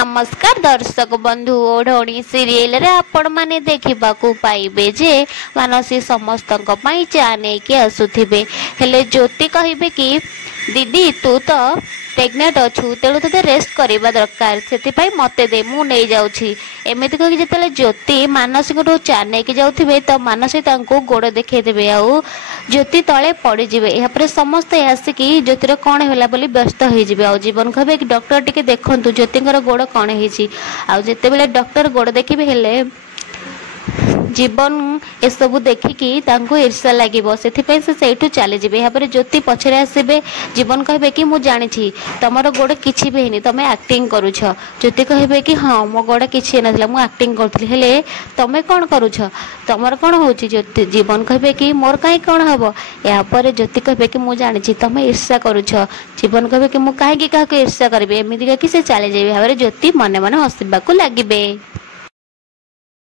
नमस्कार दर्शक बंधु ओढ़णी सीरियल रे आपण माने देखिबा को पाइबे जे मानसी समस्त चा नहीं आसुथिबे हेले ज्योति कहिबे कि दीदी तू तो प्रेग्नेंट अच्छु तेणु ते रेस्ट करवा दरकार से मते दे मु नहीं जाऊँगी एमती कह जो ज्योति मानसी को चा नहीं जाऊे तो मानसी गोड़ देखदेवे आउ ज्योति तले पड़े यापर समस्ते आसिकी ज्योतिर कौन है बोली व्यस्त हो जीवन कहे कि डॉक्टर टिके देखु ज्योतिर गोड़ कौन होते डॉक्टर गोड़ देखिए हेले जीवन ए सब देखिकी ईर्षा लगे से चली जाए ज्योति पछरे आसबे जीवन कहे कि मुझे जानी तुम गोड़ किसी भी है तुम एक्टिंग करुछ ज्योति कहे कि हाँ मो गोड़ किसी ना मुझे एक्टिंग करी तुम कौन करुछ तुम कौन हो ज्योति जीवन कहे कि मोर कहीं कौन हम यापर ज्योति कहे कि मुझे जानी तुम ईर्षा करुछ जीवन कहे कि मुझे कहीं क्या ईर्षा करी एमती कही से चली जाए ज्योति मने मने हसवाक लगे।